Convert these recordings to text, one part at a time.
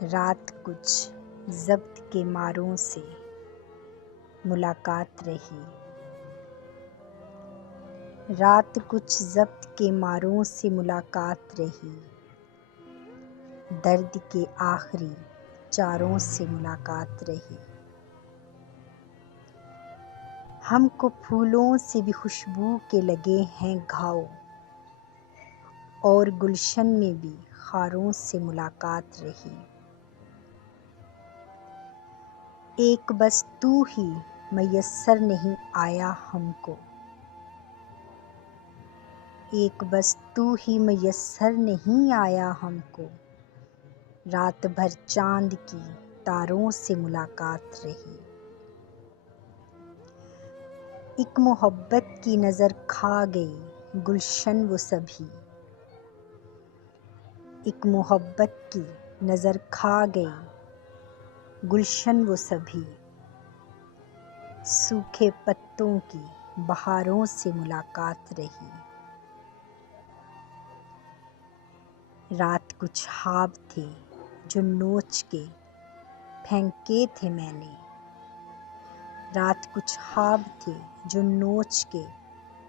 रात कुछ ज़ब्त के मारों से मुलाकात रही। रात कुछ ज़ब्त के मारों से मुलाकात रही। दर्द के आखिरी चारों से मुलाकात रही। हमको फूलों से भी खुशबू के लगे हैं घाव, और गुलशन में भी खारों से मुलाकात रही। एक बस तू ही मयस्सर नहीं आया हमको, एक बस तू ही मयस्सर नहीं आया हमको। रात भर चांद की तारों से मुलाकात रही। एक मोहब्बत की नज़र खा गई गुलशन वो सभी, एक मोहब्बत की नज़र खा गई गुलशन वो सभी। सूखे पत्तों की बहारों से मुलाकात रही। रात कुछ ख्वाब थे जो नोच के फेंके थे मैंने, रात कुछ ख्वाब थे जो नोच के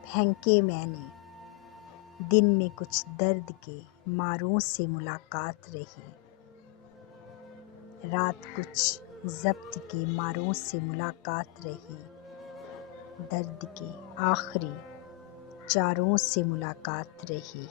फेंके मैंने। दिन में कुछ दर्द के मारों से मुलाकात रही। रात कुछ ज़ब्त के मारों से मुलाकात रही। दर्द के आखिरी चारों से मुलाकात रही।